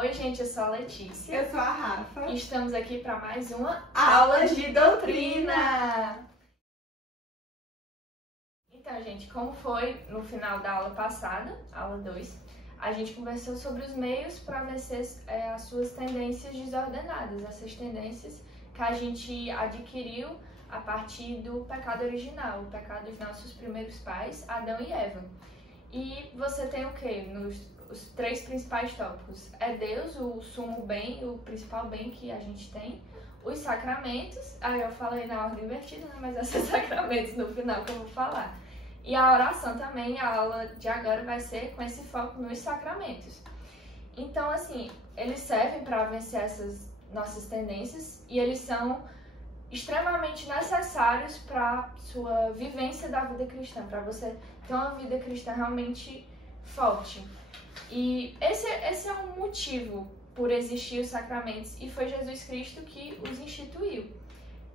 Oi, gente, eu sou a Letícia. Eu sou a Rafa. E estamos aqui para mais uma aula de doutrina. Então, gente, como foi no final da aula passada, aula 2, a gente conversou sobre os meios para vencer as suas tendências desordenadas, essas tendências que a gente adquiriu a partir do pecado original, o pecado dos nossos primeiros pais, Adão e Eva. E você tem o quê? Os 3 principais tópicos. É Deus, o sumo bem, o principal bem que a gente tem. Os sacramentos, aí eu falei na ordem invertida, né? Mas esses sacramentos no final que eu vou falar. E a oração também, a aula de agora vai ser com esse foco nos sacramentos. Então, assim, eles servem para vencer essas nossas tendências e eles são extremamente necessários para sua vivência da vida cristã, para você ter uma vida cristã realmente forte. E esse é um motivo por existir os sacramentos, e foi Jesus Cristo que os instituiu.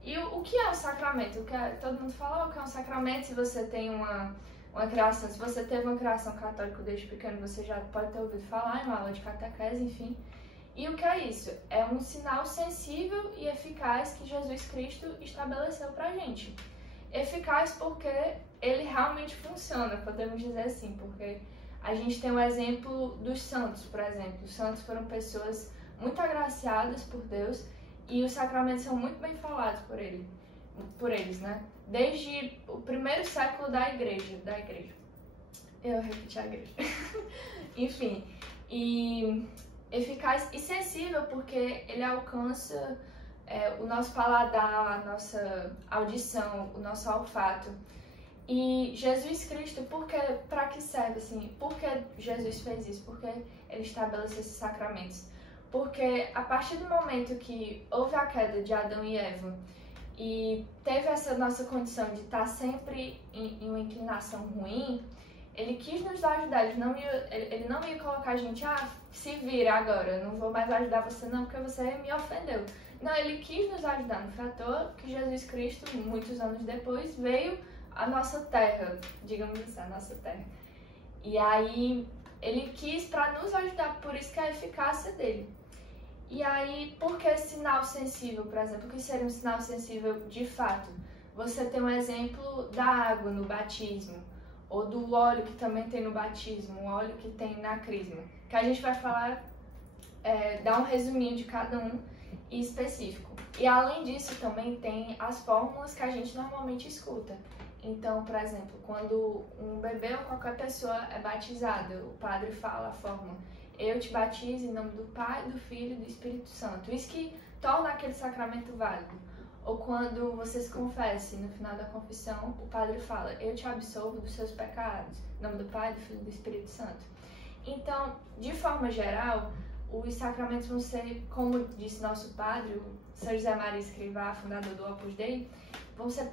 E o que é um sacramento? Todo mundo fala o que é um sacramento. Se você tem uma criação, se você teve uma criação católica desde pequeno, você já pode ter ouvido falar em uma aula de catequese, enfim. E o que é isso? É um sinal sensível e eficaz que Jesus Cristo estabeleceu pra gente. Eficaz porque ele realmente funciona, podemos dizer assim, porque a gente tem o exemplo dos santos, por exemplo. Os santos foram pessoas muito agraciadas por Deus e os sacramentos são muito bem falados por eles, né? Desde o primeiro século da igreja. Eu repeti a igreja. Enfim, e eficaz e sensível porque ele alcança o nosso paladar, a nossa audição, o nosso olfato. E Jesus Cristo, para que serve assim? Por que Jesus fez isso? Por que ele estabeleceu esses sacramentos? Porque a partir do momento que houve a queda de Adão e Eva e teve essa nossa condição de estar sempre em uma inclinação ruim, ele quis nos ajudar, ele não ia colocar a gente, se vira agora, eu não vou mais ajudar você não, porque você me ofendeu. Não, ele quis nos ajudar, não foi à toa que Jesus Cristo, muitos anos depois, veio à nossa terra, digamos assim, a nossa terra. E aí, ele quis para nos ajudar, por isso que a eficácia dele. E aí, por que sinal sensível, por exemplo? O que seria um sinal sensível de fato? Você tem um exemplo da água no batismo, ou do óleo que também tem no batismo, o óleo que tem na crisma, que a gente vai falar, dar um resuminho de cada um específico. E além disso também tem as fórmulas que a gente normalmente escuta. Então, por exemplo, quando um bebê ou qualquer pessoa é batizada, o padre fala a fórmula: eu te batizo em nome do Pai, do Filho e do Espírito Santo. Isso que torna aquele sacramento válido. Ou quando você se confesse, no final da confissão, o padre fala: eu te absolvo dos seus pecados, em nome do Pai, do Filho e do Espírito Santo. Então, de forma geral, os sacramentos vão ser, como disse nosso padre, o São José Maria Escrivá, fundador do Opus Dei, vão ser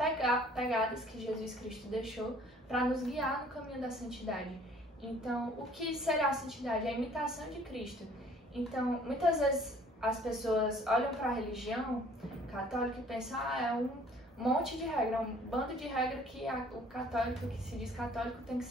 pegadas que Jesus Cristo deixou para nos guiar no caminho da santidade. Então, o que seria a santidade? A imitação de Cristo. Então, muitas vezes as pessoas olham para a religião católica e pensam, é um monte de regra, um bando de regra que o católico, que se diz católico, tem que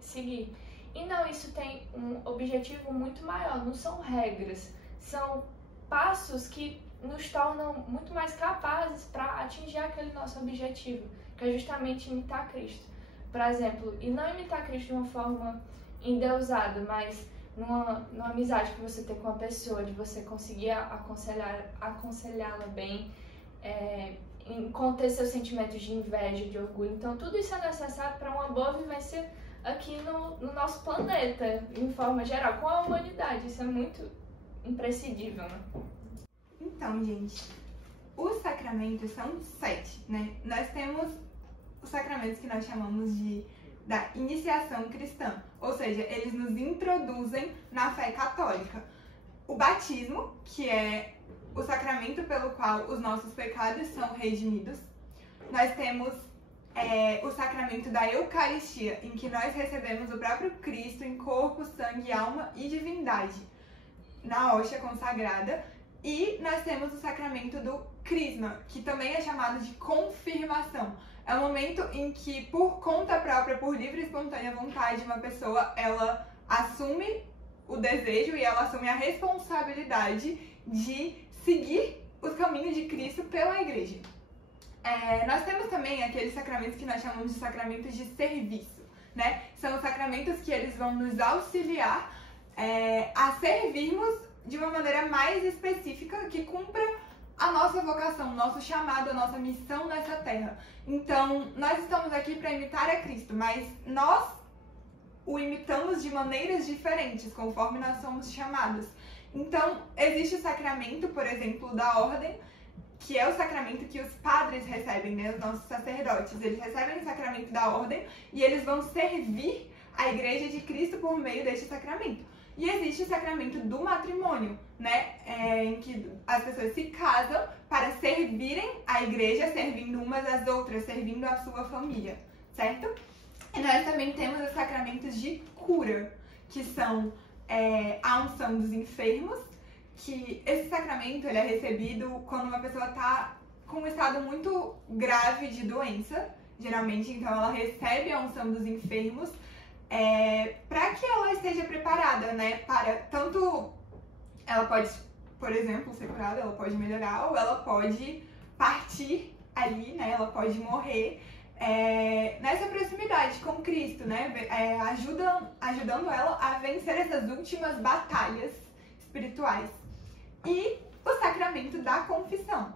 seguir. E não, isso tem um objetivo muito maior, não são regras, são passos que nos tornam muito mais capazes para atingir aquele nosso objetivo, que é justamente imitar Cristo. Por exemplo, e não imitar Cristo de uma forma endeusada, mas numa amizade que você tem com a pessoa, de você conseguir aconselhá-la bem, conter seus sentimentos de inveja, de orgulho. Então, tudo isso é necessário para uma boa vivência aqui no nosso planeta, em forma geral, com a humanidade. Isso é muito imprescindível, né? Então, gente, os sacramentos são 7, né? Nós temos os sacramentos que nós chamamos da iniciação cristã, ou seja, eles nos introduzem na fé católica. O batismo, que é o sacramento pelo qual os nossos pecados são redimidos. Nós temos o sacramento da Eucaristia, em que nós recebemos o próprio Cristo em corpo, sangue, alma e divindade, na hóstia consagrada. E nós temos o sacramento do crisma, que também é chamado de confirmação. É o momento em que, por conta própria, por livre e espontânea vontade, uma pessoa ela assume o desejo e ela assume a responsabilidade de seguir os caminhos de Cristo pela igreja. Nós temos também aqueles sacramentos que nós chamamos de sacramentos de serviço, né? São os sacramentos que eles vão nos auxiliar a servirmos de uma maneira mais específica que cumpra a nossa vocação, nosso chamado, a nossa missão nessa terra. Então, nós estamos aqui para imitar a Cristo, mas nós o imitamos de maneiras diferentes, conforme nós somos chamados. Então, existe o sacramento, por exemplo, da ordem, que é o sacramento que os padres recebem, né? Os nossos sacerdotes. Eles recebem o sacramento da ordem e eles vão servir a Igreja de Cristo por meio deste sacramento. E existe o sacramento do matrimônio, né? Em que as pessoas se casam para servirem a igreja, servindo umas às outras, servindo a sua família, certo? E nós também temos os sacramentos de cura, que são a unção dos enfermos, que esse sacramento ele é recebido quando uma pessoa está com um estado muito grave de doença, geralmente, então ela recebe a unção dos enfermos, para que ela esteja preparada, né, para tanto ela pode, por exemplo, ser curada, ela pode melhorar ou ela pode partir ali, né, ela pode morrer nessa proximidade com Cristo, né, ajudando ela a vencer essas últimas batalhas espirituais. E o sacramento da confissão,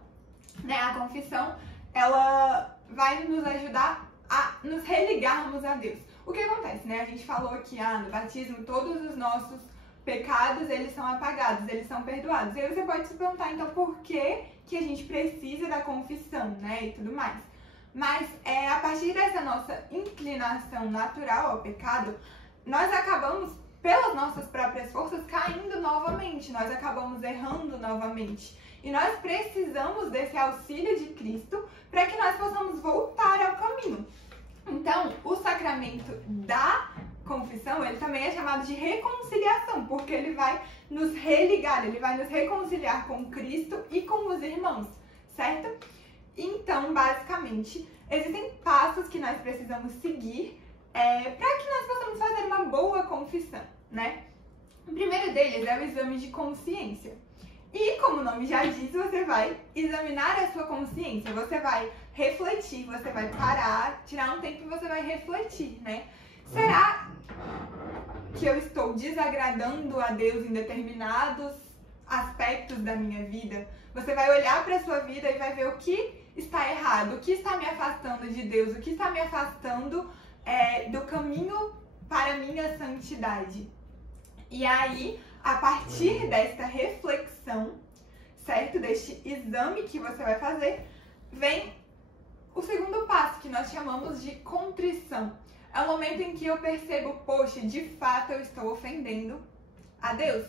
né, a confissão, ela vai nos ajudar a nos religarmos a Deus. O que acontece, né? A gente falou aqui, no batismo, todos os nossos pecados, eles são apagados, eles são perdoados. E aí você pode se perguntar, então, por que a gente precisa da confissão, né? E tudo mais. Mas, a partir dessa nossa inclinação natural ao pecado, nós acabamos, pelas nossas próprias forças, caindo novamente. Nós acabamos errando novamente. E nós precisamos desse auxílio de Cristo para que nós possamos voltar ao caminho. Então, o sacramento da confissão, ele também é chamado de reconciliação, porque ele vai nos religar, ele vai nos reconciliar com Cristo e com os irmãos, certo? Então, basicamente, existem passos que nós precisamos seguir para que nós possamos fazer uma boa confissão, né? O primeiro deles é o exame de consciência. E, como o nome já diz, você vai examinar a sua consciência, você vai refletir, você vai parar, tirar um tempo e você vai refletir, né? Será que eu estou desagradando a Deus em determinados aspectos da minha vida? Você vai olhar para a sua vida e vai ver o que está errado, o que está me afastando de Deus, o que está me afastando do caminho para a minha santidade. E aí, a partir desta reflexão, certo? Deste exame que você vai fazer, vem o segundo passo, que nós chamamos de contrição. É o momento em que eu percebo, poxa, de fato eu estou ofendendo a Deus.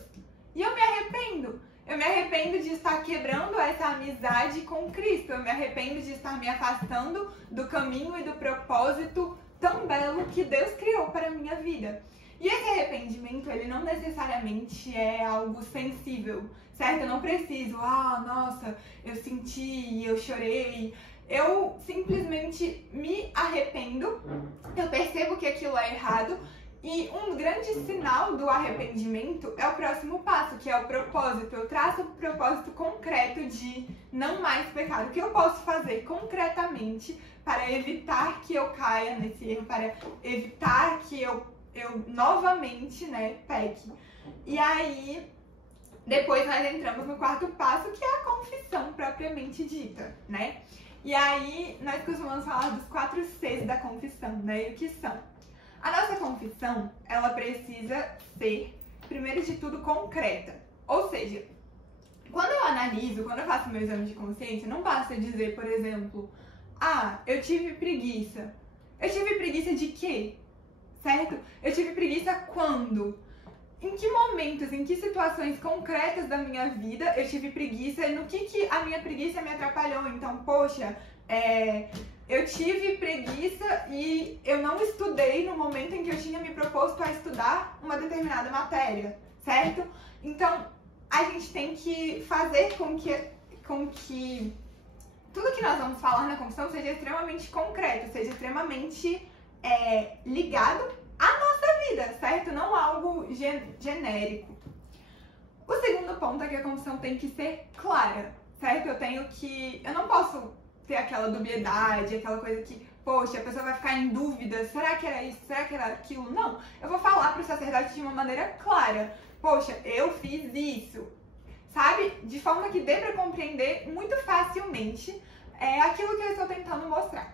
E eu me arrependo. Eu me arrependo de estar quebrando essa amizade com Cristo. Eu me arrependo de estar me afastando do caminho e do propósito tão belo que Deus criou para a minha vida. E esse arrependimento, ele não necessariamente é algo sensível, certo? Eu não preciso, nossa, eu senti, eu chorei. Eu simplesmente me arrependo, eu percebo que aquilo é errado. E um grande sinal do arrependimento é o próximo passo, que é o propósito. Eu traço um propósito concreto de não mais pecar. O que eu posso fazer concretamente para evitar que eu caia nesse erro, para evitar que eu novamente, né, peque. E aí, depois nós entramos no quarto passo, que é a confissão propriamente dita, né? E aí, nós costumamos falar dos 4 Cs da confissão, né? E o que são? A nossa confissão, ela precisa ser, primeiro de tudo, concreta. Ou seja, quando eu analiso, quando eu faço meu exame de consciência, não basta dizer, por exemplo, eu tive preguiça. Eu tive preguiça de quê? Certo? Eu tive preguiça quando? Em que momentos, em que situações concretas da minha vida eu tive preguiça e no que a minha preguiça me atrapalhou? Então, poxa, eu tive preguiça e eu não estudei no momento em que eu tinha me proposto a estudar uma determinada matéria, certo? Então, a gente tem que fazer com que tudo que nós vamos falar na confissão seja extremamente concreto, seja extremamente ligado à nossa vida, certo? Não algo genérico. O segundo ponto é que a confissão tem que ser clara, certo? Eu não posso ter aquela dubiedade, aquela coisa que, poxa, a pessoa vai ficar em dúvida, será que era isso, será que era aquilo? Não, eu vou falar para o sacerdote de uma maneira clara, poxa, eu fiz isso, sabe? De forma que dê para compreender muito facilmente aquilo que eu estou tentando mostrar.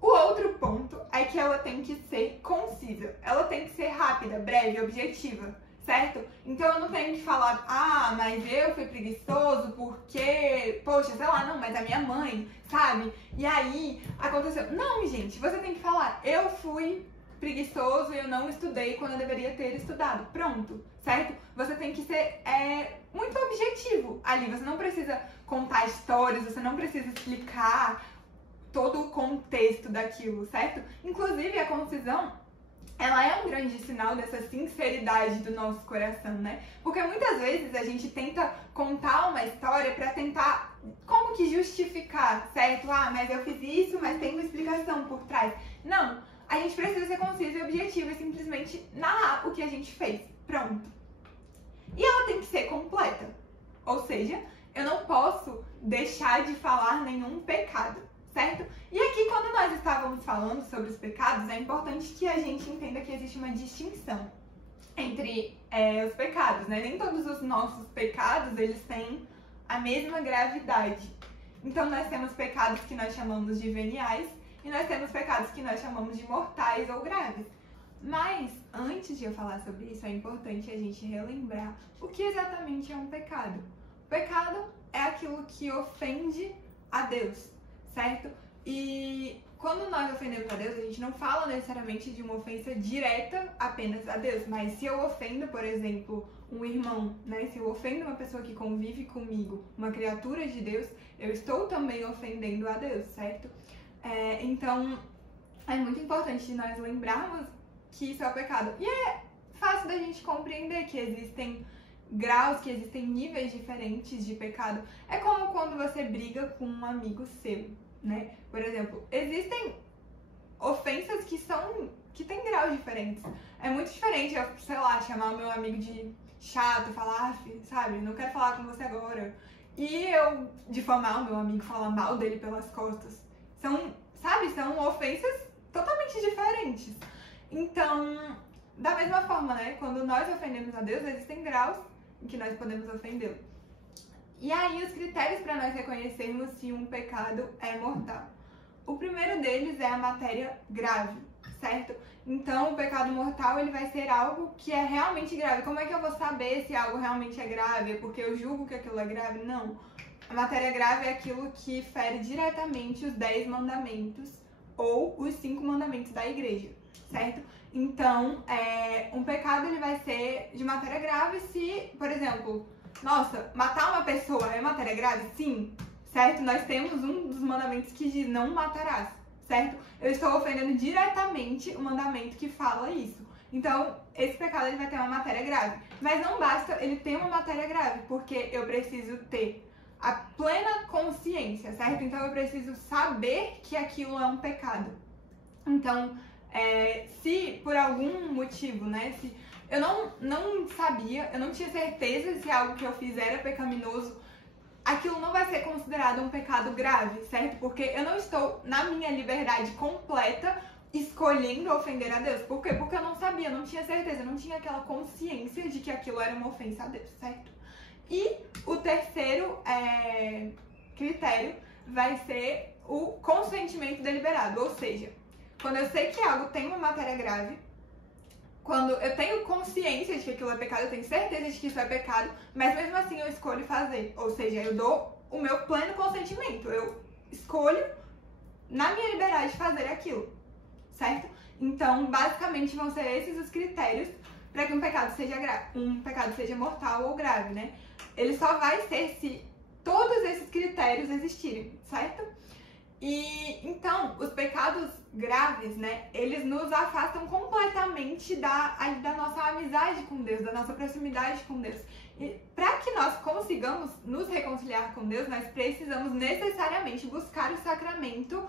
O outro ponto é que ela tem que ser concisa, ela tem que ser rápida, breve, objetiva, certo? Então eu não tenho que falar, mas eu fui preguiçoso porque, poxa, sei lá, não, mas a minha mãe, sabe? E aí aconteceu. Não, gente, você tem que falar, eu fui preguiçoso e eu não estudei quando eu deveria ter estudado. Pronto, certo? Você tem que ser muito objetivo ali, você não precisa contar histórias, você não precisa explicar todo o contexto daquilo, certo? Inclusive, a concisão, ela é um grande sinal dessa sinceridade do nosso coração, né? Porque muitas vezes a gente tenta contar uma história para tentar, como que justificar, certo? Mas eu fiz isso, mas tem uma explicação por trás. Não, a gente precisa ser conciso e objetivo e simplesmente narrar o que a gente fez. Pronto. E ela tem que ser completa. Ou seja, eu não posso deixar de falar nenhum pecado. Certo? E aqui, quando nós estávamos falando sobre os pecados, é importante que a gente entenda que existe uma distinção entre os pecados, né? Nem todos os nossos pecados, eles têm a mesma gravidade. Então, nós temos pecados que nós chamamos de veniais e nós temos pecados que nós chamamos de mortais ou graves. Mas, antes de eu falar sobre isso, é importante a gente relembrar o que exatamente é um pecado. O pecado é aquilo que ofende a Deus. Certo? E quando nós ofendemos a Deus, a gente não fala necessariamente de uma ofensa direta apenas a Deus, mas se eu ofendo, por exemplo, um irmão, né? Se eu ofendo uma pessoa que convive comigo, uma criatura de Deus, eu estou também ofendendo a Deus, certo? Então, é muito importante nós lembrarmos que isso é o pecado. E é fácil da gente compreender que existem graus, que existem níveis diferentes de pecado. É como quando você briga com um amigo seu, né? Por exemplo, existem ofensas que têm graus diferentes. É muito diferente eu, sei lá, chamar o meu amigo de chato, falar, sabe, não quero falar com você agora. E eu difamar o meu amigo, falar mal dele pelas costas. São ofensas totalmente diferentes. Então, da mesma forma, né? Quando nós ofendemos a Deus, existem graus em que nós podemos ofendê-lo. E aí, os critérios para nós reconhecermos se um pecado é mortal. O primeiro deles é a matéria grave, certo? Então, o pecado mortal, ele vai ser algo que é realmente grave. Como é que eu vou saber se algo realmente é grave? É porque eu julgo que aquilo é grave? Não. A matéria grave é aquilo que fere diretamente os 10 mandamentos ou os 5 mandamentos da igreja, certo? Então, um pecado, ele vai ser de matéria grave se, por exemplo, nossa, matar uma pessoa é matéria grave? Sim, certo? Nós temos um dos mandamentos que diz não matarás, certo? Eu estou ofendendo diretamente o mandamento que fala isso. Então, esse pecado, ele vai ter uma matéria grave. Mas não basta ele ter uma matéria grave, porque eu preciso ter a plena consciência, certo? Então, eu preciso saber que aquilo é um pecado. Então, se por algum motivo, né, se eu não sabia, eu não tinha certeza se algo que eu fiz era pecaminoso, aquilo não vai ser considerado um pecado grave, certo? Porque eu não estou na minha liberdade completa escolhendo ofender a Deus. Por quê? Porque eu não sabia, eu não tinha certeza, eu não tinha aquela consciência de que aquilo era uma ofensa a Deus, certo? E o terceiro critério vai ser o consentimento deliberado, ou seja, quando eu sei que algo tem uma matéria grave, quando eu tenho consciência de que aquilo é pecado, eu tenho certeza de que isso é pecado, mas mesmo assim eu escolho fazer. Ou seja, eu dou o meu pleno consentimento. Eu escolho, na minha liberdade, fazer aquilo. Certo? Então, basicamente, vão ser esses os critérios para que um pecado seja mortal ou grave, né? Ele só vai ser se todos esses critérios existirem, certo? E então, os pecados graves, né, eles nos afastam completamente da nossa amizade com Deus, da nossa proximidade com Deus. E para que nós consigamos nos reconciliar com Deus, nós precisamos necessariamente buscar o sacramento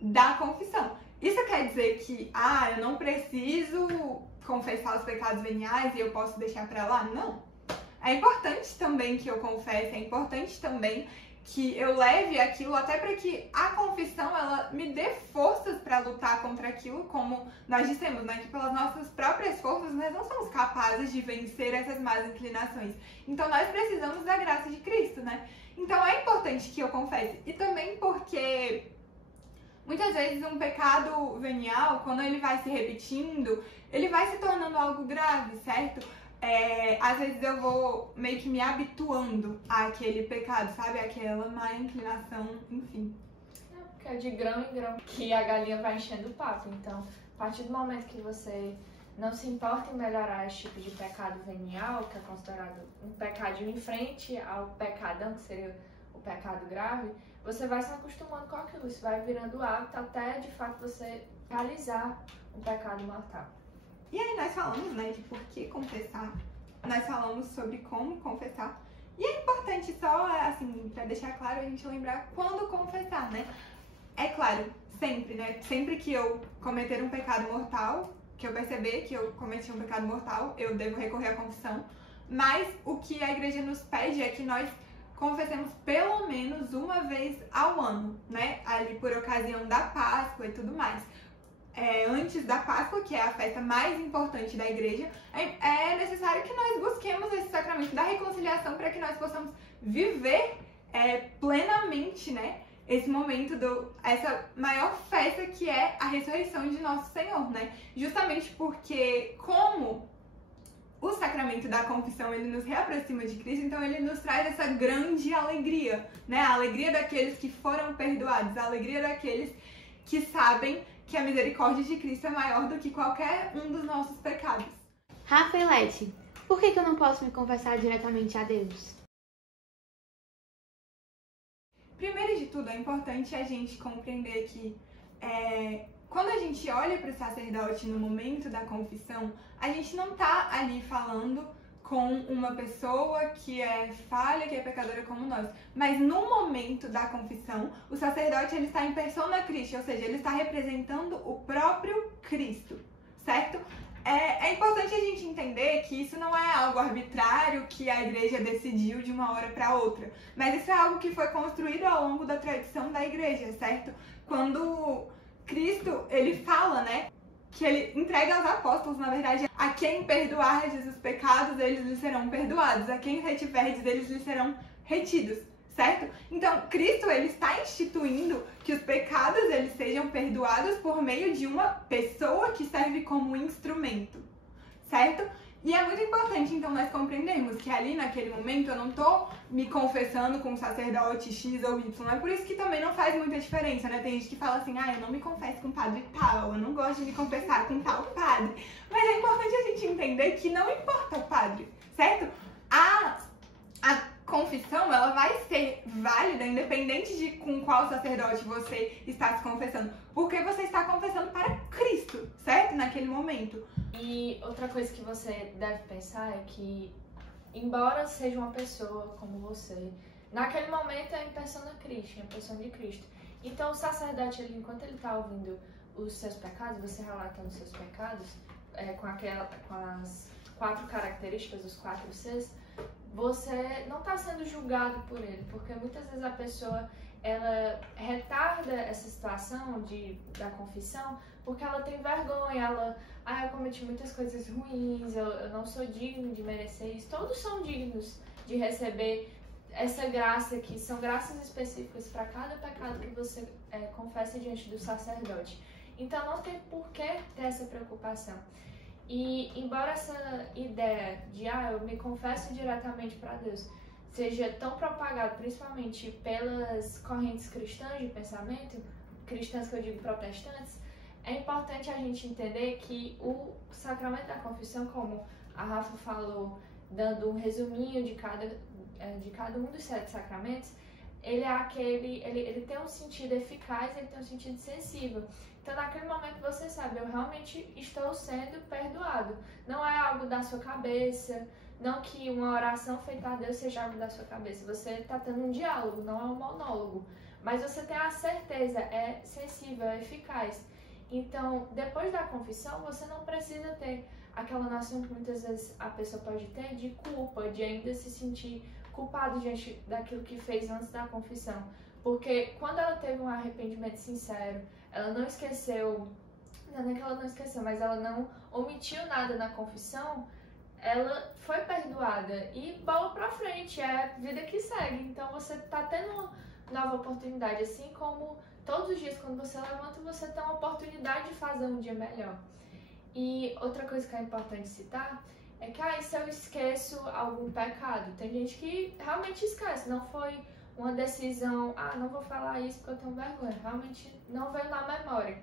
da confissão. Isso quer dizer que, eu não preciso confessar os pecados veniais e eu posso deixar pra lá? Não. É importante também que eu confesse, é importante também que eu leve aquilo até para que a confissão ela me dê forças para lutar contra aquilo, como nós dissemos, né? Que pelas nossas próprias forças nós não somos capazes de vencer essas más inclinações. Então nós precisamos da graça de Cristo, né? Então é importante que eu confesse. E também porque muitas vezes um pecado venial, quando ele vai se repetindo, ele vai se tornando algo grave, certo? Às vezes eu vou meio que me habituando àquele pecado, sabe? Aquela má inclinação, enfim. Porque é de grão em grão que a galinha vai enchendo o papo. Então, a partir do momento que você não se importa em melhorar esse tipo de pecado venial, que é considerado um pecadinho em frente ao pecadão, que seria o pecado grave, você vai se acostumando com aquilo. Isso vai virando hábito até, de fato, você realizar um pecado mortal. E aí nós falamos, né, de por que confessar, nós falamos sobre como confessar, e é importante só, assim, pra deixar claro, a gente lembrar quando confessar, né? É claro, sempre, né, sempre que eu cometer um pecado mortal, que eu perceber que eu cometi um pecado mortal, eu devo recorrer à confissão, mas o que a igreja nos pede é que nós confessemos pelo menos uma vez ao ano, né, ali por ocasião da Páscoa e tudo mais. Antes da Páscoa, que é a festa mais importante da igreja, é necessário que nós busquemos esse sacramento da reconciliação para que nós possamos viver plenamente, né, esse momento, essa maior festa que é a ressurreição de nosso Senhor, né? Justamente porque, como o sacramento da confissão, ele nos reaproxima de Cristo, então ele nos traz essa grande alegria, né? A alegria daqueles que foram perdoados, a alegria daqueles que sabem que a misericórdia de Cristo é maior do que qualquer um dos nossos pecados. Rafa e Leti, por que eu não posso me confessar diretamente a Deus? Primeiro de tudo, é importante a gente compreender que quando a gente olha para o sacerdote no momento da confissão, a gente não está ali falando com uma pessoa que é falha, que é pecadora como nós. Mas no momento da confissão, o sacerdote ele está em persona Christi, ou seja, ele está representando o próprio Cristo, certo? É importante a gente entender que isso não é algo arbitrário que a igreja decidiu de uma hora para outra, mas isso é algo que foi construído ao longo da tradição da igreja, certo? Quando Cristo, ele fala, né, que ele entrega aos apóstolos, na verdade, a quem perdoardes os pecados, eles lhes serão perdoados, a quem retiverdes, eles lhes serão retidos, certo? Então, Cristo, ele está instituindo que os pecados, eles sejam perdoados por meio de uma pessoa que serve como instrumento, certo? E é muito importante, então, nós compreendermos que ali, naquele momento, eu não estou me confessando com o sacerdote X ou Y. É por isso que também não faz muita diferença, né? Tem gente que fala assim, eu não me confesso com padre tal, eu não gosto de me confessar com tal padre. Mas é importante a gente entender que não importa o padre, certo? A confissão, ela vai ser válida, independente de com qual sacerdote você está se confessando, porque você está confessando para Cristo, certo? Naquele momento. E outra coisa que você deve pensar é que, embora seja uma pessoa como você, naquele momento é em persona Christi, em persona de Cristo. Então o sacerdote, enquanto ele está ouvindo os seus pecados, você relatando os seus pecados, com as 4 características, os 4 Cs, você não está sendo julgado por ele, porque muitas vezes a pessoa ela retarda essa situação da confissão porque ela tem vergonha, eu cometi muitas coisas ruins, eu não sou digno de merecer isso. Todos são dignos de receber essa graça, que são graças específicas para cada pecado que você confessa diante do sacerdote. Então não tem por que ter essa preocupação. E embora essa ideia de eu me confesso diretamente para Deus seja tão propagada principalmente pelas correntes cristãs de pensamento, cristãs que eu digo protestantes, é importante a gente entender que o sacramento da confissão, como a Rafa falou, dando um resuminho de cada um dos 7 sacramentos, ele tem um sentido eficaz, ele tem um sentido sensível. Então, naquele momento você sabe, eu realmente estou sendo perdoado. Não é algo da sua cabeça, não que uma oração feita a Deus seja algo da sua cabeça. Você está tendo um diálogo, não é um monólogo. mas você tem a certeza, é sensível, é eficaz. Então, depois da confissão, você não precisa ter aquela noção que muitas vezes a pessoa pode ter de culpa, de ainda se sentir culpado diante daquilo que fez antes da confissão. Porque quando ela teve um arrependimento sincero, ela não esqueceu, não é que ela não esqueceu, mas ela não omitiu nada na confissão, ela foi perdoada e bola pra frente, é a vida que segue. Então você tá tendo uma nova oportunidade, assim como todos os dias quando você levanta, você tem uma oportunidade de fazer um dia melhor. E outra coisa que é importante citar é que, se eu esqueço algum pecado, tem gente que realmente esquece, não foi uma decisão, não vou falar isso porque eu tenho vergonha, realmente não veio na memória.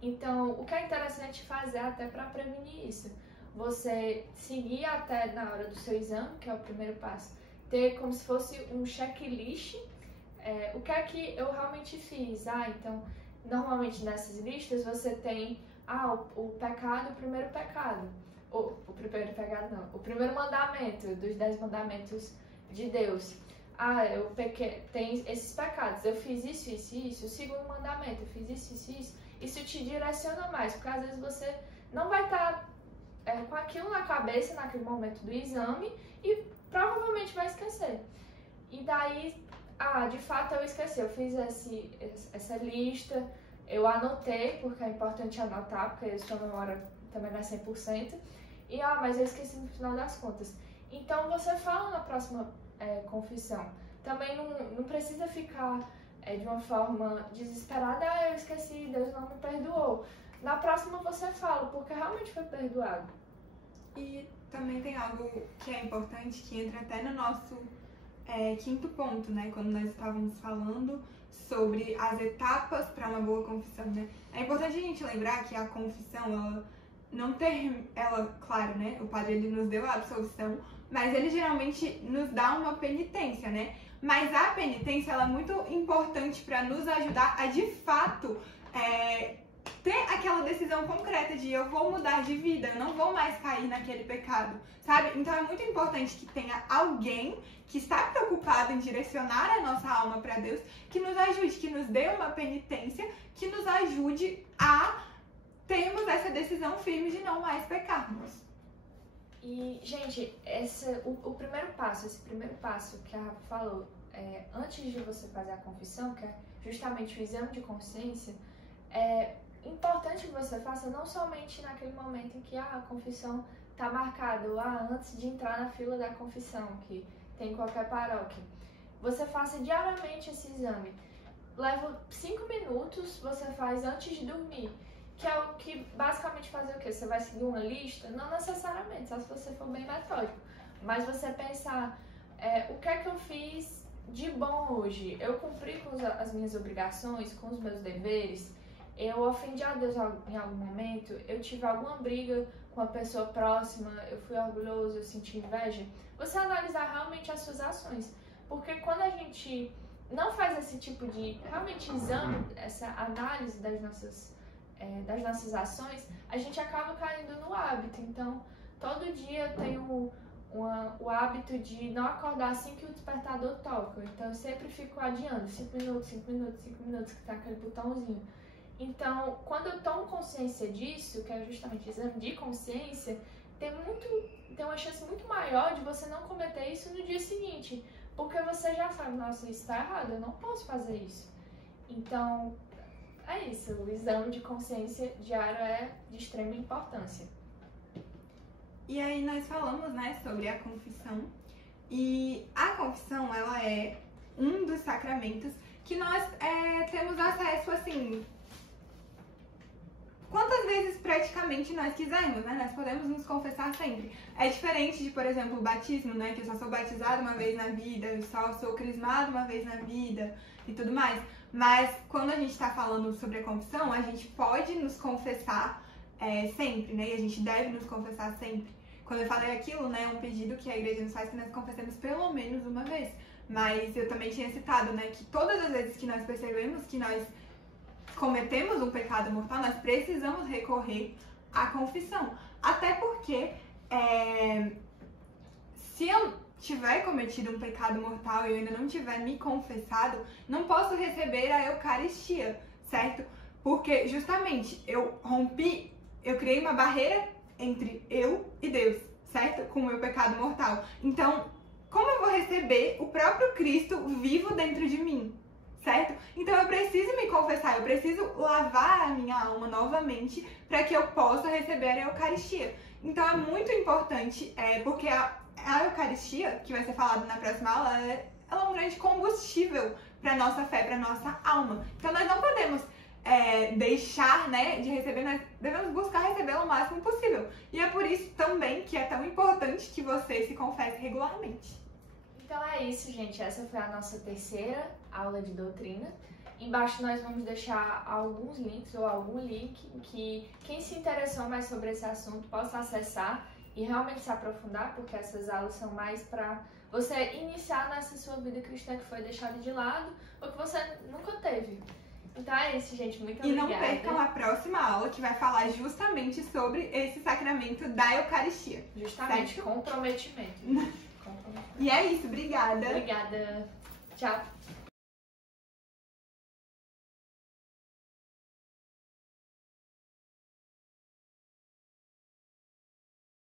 Então, o que é interessante fazer até para prevenir isso, você seguir até na hora do seu exame, que é o primeiro passo, ter como se fosse um checklist, o que é que eu realmente fiz. Então, normalmente nessas listas você tem o pecado, o primeiro pecado. O primeiro pecado não, o primeiro mandamento dos 10 mandamentos de Deus. Eu pequei, tem esses pecados, eu fiz isso, isso e isso. O segundo mandamento, eu fiz isso, isso e isso. Isso te direciona mais, porque às vezes você não vai estar com aquilo na cabeça naquele momento do exame e provavelmente vai esquecer. E daí, de fato eu esqueci, eu fiz essa lista, eu anotei, porque é importante anotar, porque a sua memória também não é 100%. E, mas eu esqueci no final das contas. Então você fala na próxima confissão. Também não precisa ficar de uma forma desesperada, eu esqueci, Deus não me perdoou. Na próxima você fala, porque realmente foi perdoado. E também tem algo que é importante, que entra até no nosso quinto ponto, né? Quando nós estávamos falando sobre as etapas para uma boa confissão, né? É importante a gente lembrar que a confissão, claro, né? O padre, ele nos deu a absolvição, mas ele geralmente nos dá uma penitência, né? Mas a penitência, ela é muito importante para nos ajudar a, de fato, ter aquela decisão concreta de eu vou mudar de vida, eu não vou mais cair naquele pecado, sabe? Então é muito importante que tenha alguém que está preocupado em direcionar a nossa alma para Deus, que nos ajude, que nos dê uma penitência, que nos ajude a termos essa decisão firme de não mais pecarmos. E, gente, esse primeiro passo que a Rafa falou, antes de você fazer a confissão, que é justamente o exame de consciência, é importante que você faça não somente naquele momento em que a confissão está marcada, ou antes de entrar na fila da confissão, que tem em qualquer paróquia. Você faça diariamente esse exame. Leva 5 minutos, você faz antes de dormir. Que é o que basicamente fazer o quê? Você vai seguir uma lista? Não necessariamente, só se você for bem metódico. Mas você pensar, o que é que eu fiz de bom hoje? Eu cumpri com as minhas obrigações, com os meus deveres? Eu ofendi a Deus em algum momento? Eu tive alguma briga com a pessoa próxima? Eu fui orgulhoso? Eu senti inveja? Você analisar realmente as suas ações. Porque quando a gente não faz esse tipo de realmente exame, essa análise das nossas ações, a gente acaba caindo no hábito. Então, todo dia eu tenho o hábito de não acordar assim que o despertador toca. Então, eu sempre fico adiando 5 minutos, 5 minutos, 5 minutos, que tá aquele botãozinho. Então, quando eu tomo consciência disso, que é justamente o exame de consciência, tem uma chance muito maior de você não cometer isso no dia seguinte. Porque você já sabe, nossa, isso tá errado, eu não posso fazer isso. Então, é isso, o exame de consciência diário é de extrema importância. E aí nós falamos, né, sobre a confissão. E a confissão, ela é um dos sacramentos que nós temos acesso, assim, quantas vezes praticamente nós quisermos, né? Nós podemos nos confessar sempre. É diferente de, por exemplo, o batismo, né? Que eu só sou batizado uma vez na vida, eu só sou crismado uma vez na vida e tudo mais. Mas quando a gente está falando sobre a confissão, a gente pode nos confessar sempre, né? E a gente deve nos confessar sempre. Quando eu falei aquilo, né? É um pedido que a igreja nos faz que nós confessemos pelo menos uma vez. Mas eu também tinha citado, né? Que todas as vezes que nós percebemos que nós cometemos um pecado mortal, nós precisamos recorrer à confissão. Até porque, se eu tiver cometido um pecado mortal e eu ainda não tiver me confessado, não posso receber a Eucaristia, certo? Porque justamente eu criei uma barreira entre eu e Deus, certo? Com o meu pecado mortal. Então, como eu vou receber o próprio Cristo vivo dentro de mim, certo? Então eu preciso me confessar, eu preciso lavar a minha alma novamente para que eu possa receber a Eucaristia. Então é muito importante, porque a Eucaristia, que vai ser falada na próxima aula, ela é um grande combustível para nossa fé, para nossa alma. Então nós não podemos deixar, né, de receber, nós devemos buscar recebê-la o máximo possível. E é por isso também que é tão importante que você se confesse regularmente. Então é isso, gente. Essa foi a nossa terceira aula de doutrina. Embaixo nós vamos deixar alguns links ou algum link que quem se interessou mais sobre esse assunto possa acessar e realmente se aprofundar, porque essas aulas são mais para você iniciar nessa sua vida cristã que foi deixada de lado ou que você nunca teve. Então é isso, gente. Muito obrigada. E não percam a próxima aula, que vai falar justamente sobre esse sacramento da Eucaristia. Justamente, certo? Comprometimento. E é isso, obrigada. Obrigada. Tchau.